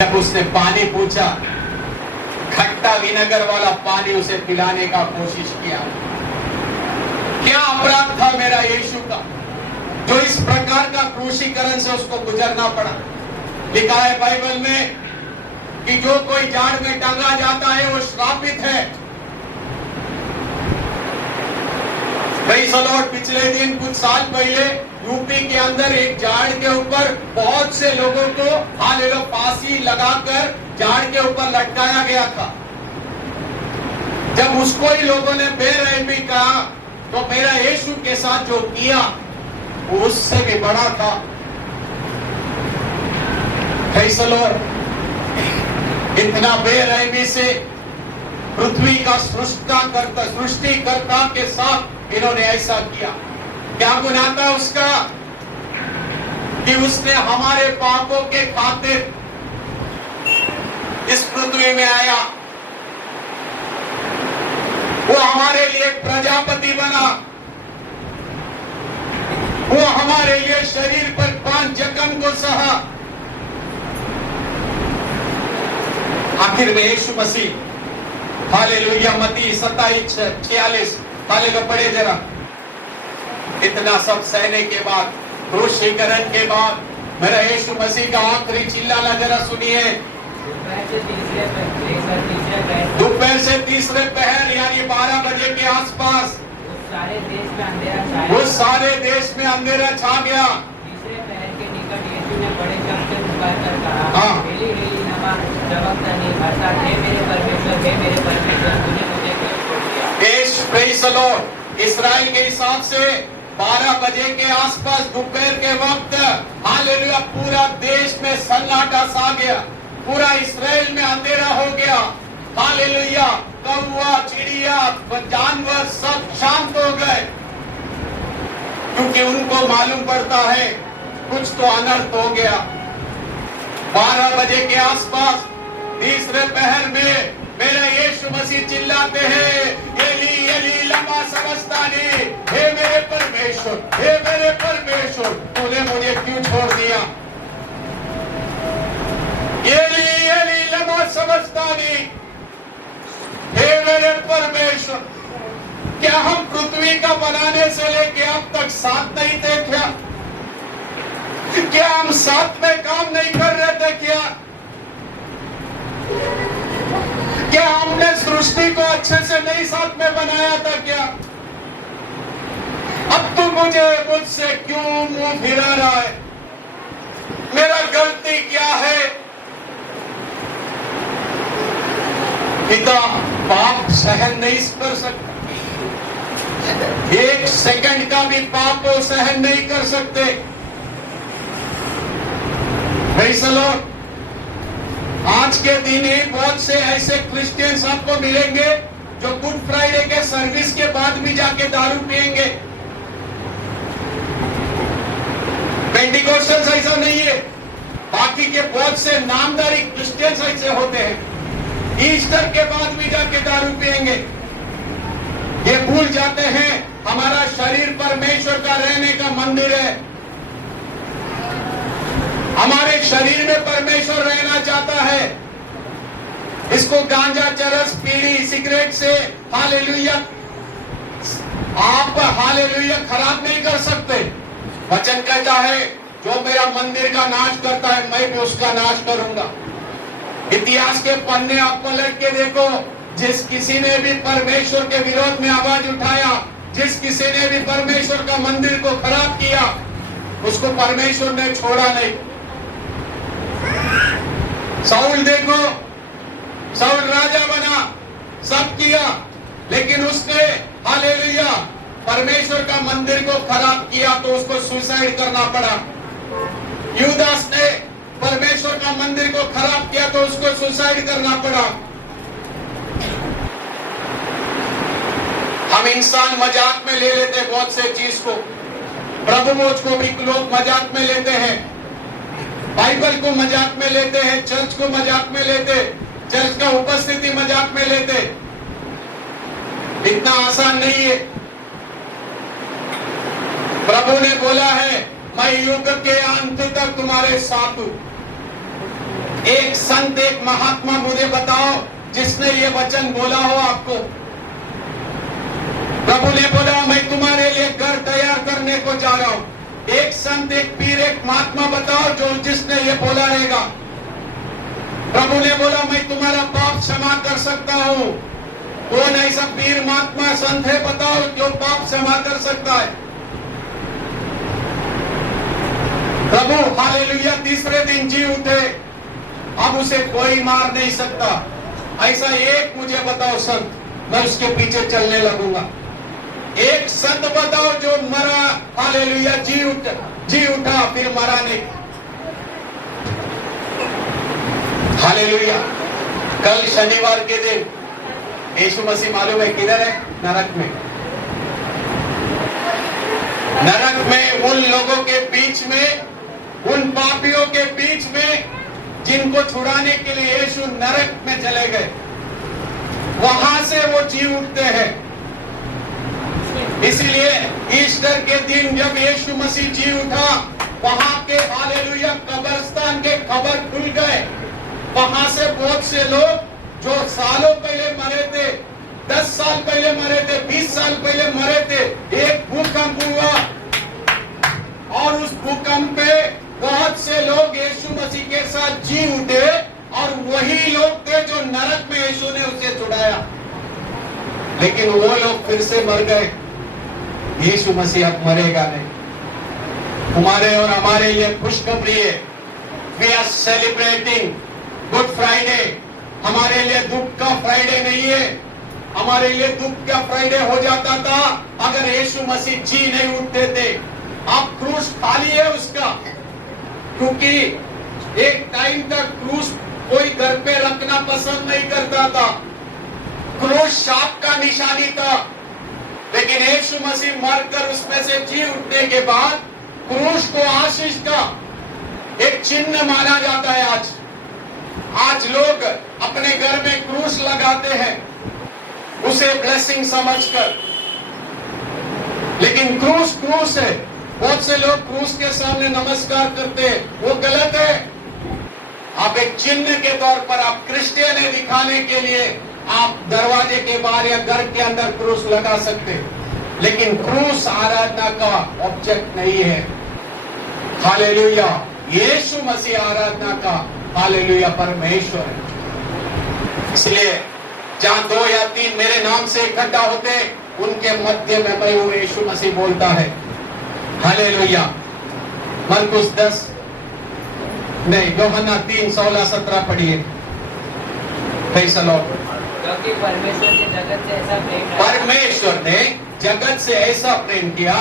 जब उसने पानी पूछा, खट्टा विनेगर वाला पानी उसे पिलाने का कोशिश किया। क्या अपराध था मेरा यीशु का जो इस प्रकार का क्रूसीकरण से उसको गुजरना पड़ा। लिखा है बाइबल में कि जो कोई जाड़ में टांगा जाता है वो श्रापित है। Praise the Lord. पिछले दिन कुछ साल पहले यूपी के अंदर एक झाड़ के ऊपर बहुत से लोगों को हालेलुया फांसी लगाकर झाड़ के ऊपर लटकाया गया था। जब उसको ही लोगों ने बेरहमी कहा तो मेरा यीशु के साथ जो किया वो उससे भी बड़ा था। Praise the Lord. इतना बेरहमी से पृथ्वी का सृष्टिकर्ता के साथ इन्होंने ऐसा किया। क्या गुनाह था उसका कि उसने हमारे पापों के खातिर इस पृथ्वी में आया। वो हमारे लिए प्रजापति बना। वो हमारे लिए शरीर पर 5 जख्म को सहा। आखिर में यीशु मसीह हालेलुया मत्ती 27:46 हालेलुया पढ़े जरा। इतना सब सहने के बाद, क्रूसीकरण के बाद मेरा यीशु मसीह का आखिरी चिल्लाना जरा सुनिए। दोपहर से तीसरे पहर यानी 12 बजे के आसपास उस सारे देश में अंधेरा छा गया। तीसरे पहर के निकट यीशु ने बड़े शब्द से पुकार कर कहा, हाँ। एली एली लमा सबक्तानी, अर्थात हे मेरे परमेश्वर तूने मुझे क्यों छोड़ दिया। Praise the Lord. इस्राएल के हिसाब से 12 बजे के आसपास दोपहर के वक्त हालेलुया पूरा देश में सन्नाटा छा गया। पूरा इस्राएल में अंधेरा हो गया। हालेलुया। कौवा, चिड़िया, जानवर सब शांत हो गए क्योंकि उनको मालूम पड़ता है कुछ तो अनर्थ हो गया। 12 बजे के आसपास तीसरे पहर में मेरा यीशु मसीह चिल्लाते हैं, एली एली लमा सबक्तानी, हे मेरे परमेश्वर, हे मेरे परमेश्वर, तूने मुझे क्यों छोड़ दिया। एली एली लमा सबक्तानी, हे मेरे परमेश्वर। क्या हम पृथ्वी का बनाने से लेके अब तक साथ नहीं थे क्या? क्या हम साथ में काम नहीं कर रहे थे क्या? क्या हमने सृष्टि को अच्छे से नहीं साथ में बनाया था क्या? अब तो मुझसे क्यों मुंह फिरा रहा है? मेरा गलती क्या है? पिता पाप सहन नहीं कर सकता। 1 सेकंड का भी पाप को सहन नहीं कर सकते। Praise the Lord. आज के दिन ही बहुत से ऐसे क्रिश्चियंस आपको मिलेंगे जो गुड फ्राइडे के सर्विस के बाद भी जाके दारू पिएंगे। पेंटिकोस्टल्स ऐसा नहीं है। बाकी के बहुत से नामदारी क्रिश्चियंस ऐसे होते हैं, ईस्टर के बाद भी जाके दारू पिएंगे। ये भूल जाते हैं हमारा शरीर परमेश्वर का रहने का मंदिर है। हमारे शरीर में परमेश्वर रहना चाहता है। इसको गांजा, चरस, बीड़ी, सिगरेट से हालेलुया आप हालेलुया खराब नहीं कर सकते। वचन कहता है जो मेरा मंदिर का नाश करता है मैं भी उसका नाश करूंगा। इतिहास के पन्ने आप पलट के देखो, जिस किसी ने भी परमेश्वर के विरोध में आवाज उठाया, जिस किसी ने भी परमेश्वर का मंदिर को खराब किया, उसको परमेश्वर ने छोड़ा नहीं। साउल देखो, साउल राजा बना, सब किया, लेकिन उसने हालेलुया परमेश्वर का मंदिर को खराब किया तो उसको सुसाइड करना पड़ा। यूदास ने परमेश्वर का मंदिर को खराब किया तो उसको सुसाइड करना पड़ा। हम इंसान मजाक में ले लेते बहुत से चीज को। प्रभु मोज को भी लोग मजाक में लेते हैं, बाइबल को मजाक में लेते हैं, चर्च को मजाक में लेते, चर्च का उपस्थिति मजाक में लेते। इतना आसान नहीं है। प्रभु ने बोला है मैं युग के अंत तक तुम्हारे साथ हूं। एक संत, एक महात्मा मुझे बताओ जिसने ये वचन बोला हो आपको। प्रभु ने बोला मैं तुम्हारे लिए घर तैयार करने को जा रहा हूं। एक संत, एक पीर, एक महात्मा बताओ जो जिसने ये बोला रहेगा। प्रभु ने बोला मैं तुम्हारा पाप क्षमा कर सकता हूं। कौन ऐसा पीर, महात्मा, संत है बताओ जो पाप क्षमा कर सकता है? प्रभु हालेलुया तीसरे दिन जी उठे, अब उसे कोई मार नहीं सकता। ऐसा एक मुझे बताओ संत, मैं उसके पीछे चलने लगूंगा। एक संत बताओ जो मरा, हालेलुया जी उठा फिर मरा नहीं। हालेलुया। कल शनिवार के दिन यीशु मसीह मालूम है किधर है? नरक में। नरक में उन लोगों के बीच में, उन पापियों के बीच में जिनको छुड़ाने के लिए यीशु नरक में चले गए, वहां से वो जी उठते हैं। इसीलिए ईस्टर के दिन जब यीशु मसीह जी उठा, वहां के हालेलुया कब्रिस्तान के कब्र खुल गए। वहां से बहुत से लोग जो सालों पहले मरे थे, 10 साल पहले मरे थे, 20 साल पहले मरे थे, एक भूकंप हुआ और उस भूकंप पे बहुत से लोग यीशु मसीह के साथ जी उठे और वही लोग थे जो नरक में यीशु ने उसे छुड़ाया। लेकिन वो लोग फिर से मर गए। यीशु मसीह अब मरेगा नहीं। तुम्हारे और हमारे लिए खुशखबरी है। We are celebrating Good Friday. हमारे लिए दुख का फ्राइडे नहीं है। हमारे लिए दुख का फ्राइडे हो जाता था अगर यीशु मसीह जी नहीं उठते थे। अब क्रूस खाली है उसका, क्योंकि एक टाइम तक क्रूस कोई घर पे रखना पसंद नहीं करता था। क्रूस शाप का निशानी था, लेकिन यीशु मसीह मरकर उसमें से जी उठने के बाद क्रूस को आशीष का एक चिन्ह माना जाता है। आज लोग अपने घर में क्रूस लगाते हैं उसे ब्लेसिंग समझकर, लेकिन क्रूस है। बहुत से लोग क्रूस के सामने नमस्कार करते हैं, वो गलत है। आप एक चिन्ह के तौर पर, आप क्रिश्चियन है दिखाने के लिए आप दरवाजे के बाहर या घर के अंदर क्रूस लगा सकते, लेकिन क्रूस आराधना का ऑब्जेक्ट नहीं है। हालेलुया। यीशु मसीह आराधना का हालेलुया परमेश्वर है। इसलिए जहां 2 या 3 मेरे नाम से इकट्ठा होते, उनके मध्य में मैं हूं, यीशु मसीह बोलता है। हालेलुया। मरकुस 10 नहीं, यूहन्ना 3:16-17 पढ़िए। Praise the Lord. क्योंकि परमेश्वर ने जगत से ऐसा प्रेम किया, परमेश्वर ने जगत से ऐसा प्रेम किया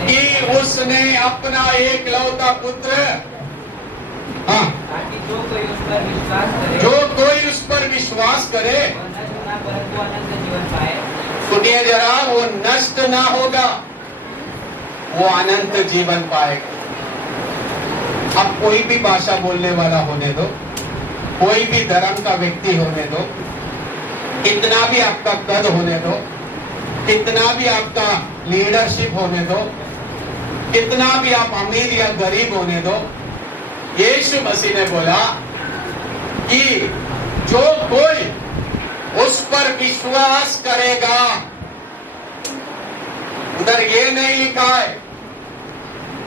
कि उसने अपना एकलौता पुत्र, हाँ, ताकि जो कोई उस पर विश्वास करे, जो कोई उस पर विश्वास करे, वो नष्ट ना परंतु अनंत जीवन पाए। सुनिए जरा, वो नष्ट ना होगा, वो अनंत जीवन पाएगा। अब कोई भी भाषा बोलने वाला होने दो, कोई भी धर्म का व्यक्ति होने दो, कितना भी आपका कद होने दो, कितना भी आपका लीडरशिप होने दो, कितना भी आप अमीर या गरीब होने दो, यीशु मसीह ने बोला कि जो कोई उस पर विश्वास करेगा, उधर ये नहीं लिखा है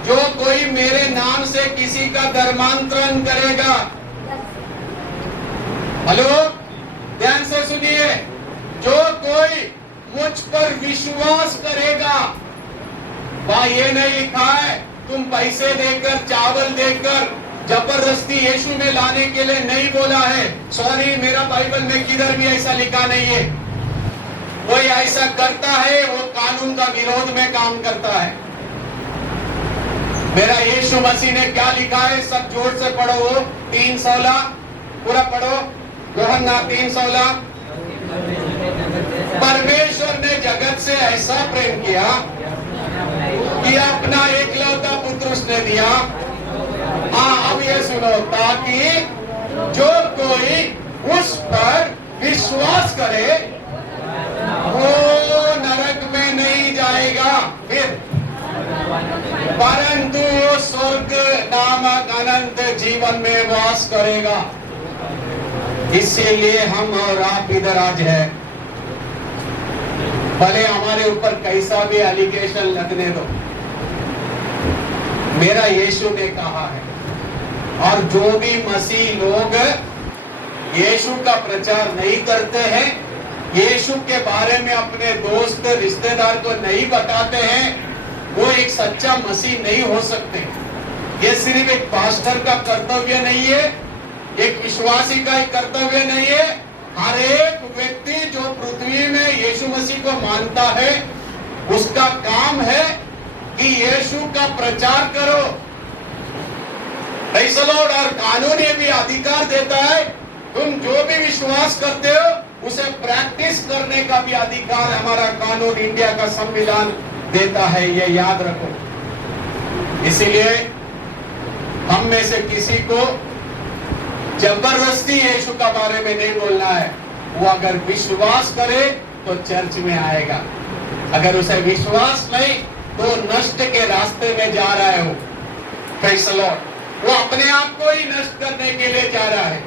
जो कोई मेरे नाम से किसी का धर्मांतरण करेगा। हेलो, ध्यान से सुनिए, जो कोई मुझ पर विश्वास करेगा, वहां ये नहीं लिखा है तुम पैसे देकर, चावल देकर जबरदस्ती यीशु में लाने के लिए नहीं बोला है। सॉरी, मेरा बाइबल में किधर भी ऐसा लिखा नहीं है। कोई ऐसा करता है वो कानून का विरोध में काम करता है। मेरा यीशु मसीह ने क्या लिखा है, सब जोर से पढ़ो। वो 3:16 पूरा पढ़ो। यूहन्ना 3:16। परमेश्वर ने जगत से ऐसा प्रेम किया कि अपना एकलौता पुत्र उसने दिया। हाँ, अब ये सुनो, ताकि जो कोई उस पर विश्वास करे वो नरक में नहीं जाएगा, फिर परंतु वो स्वर्ग नामक अनंत जीवन में वास करेगा। इसीलिए हम और आप इधर आज है। भले हमारे ऊपर कैसा भी एलिगेशन लगने दो, मेरा यीशु ने कहा है। और जो भी मसीह लोग यीशु का प्रचार नहीं करते हैं, यीशु के बारे में अपने दोस्त रिश्तेदार को नहीं बताते हैं, वो एक सच्चा मसीह नहीं हो सकते। ये सिर्फ एक पास्टर का कर्तव्य नहीं है, एक विश्वासी का ही कर्तव्य नहीं है। हर एक व्यक्ति जो पृथ्वी में यीशु मसीह को मानता है, उसका काम है कि यीशु का प्रचार करो। Praise the Lord. और कानून ये भी अधिकार देता है, तुम जो भी विश्वास करते हो उसे प्रैक्टिस करने का भी अधिकार हमारा कानून, इंडिया का संविधान देता है, ये याद रखो। इसीलिए हम में से किसी को जबरदस्ती यीशु का बारे में नहीं बोलना है। वो अगर विश्वास करे तो चर्च में आएगा, अगर उसे विश्वास नहीं तो नष्ट के रास्ते में जा रहा है वो। Praise the Lord. वो अपने आप को ही नष्ट करने के लिए जा रहा है,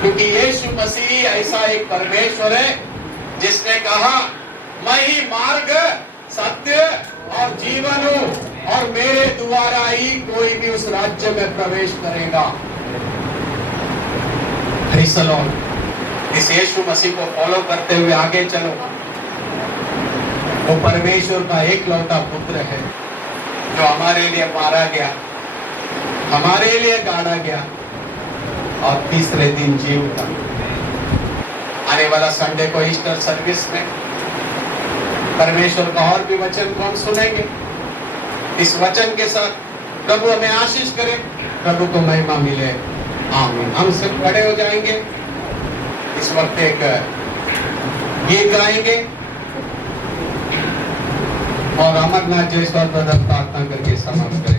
क्योंकि यीशु मसीह ऐसा एक परमेश्वर है जिसने कहा, मैं ही मार्ग, सत्य और जीवन हूं, और मेरे द्वारा ही कोई भी उस राज्य में प्रवेश करेगा। Praise the Lord. इस यीशु मसीह को फॉलो करते हुए आगे चलो। वो परमेश्वर का एकलौता पुत्र है जो हमारे लिए मारा गया, हमारे लिए गाड़ा गया और तीसरे दिन जी उठा। आने वाला संडे को ईस्टर सर्विस में परमेश्वर का और भी वचन को हम सुनेंगे। इस वचन के साथ प्रभु हमें आशीष करे, प्रभु को महिमा मिले। आमीन। हम सब खड़े हो जाएंगे, इस वक्त एक गीत गाएंगे और अमरनाथ जयस्वाल प्रार्थना करके समाप्त करेंगे।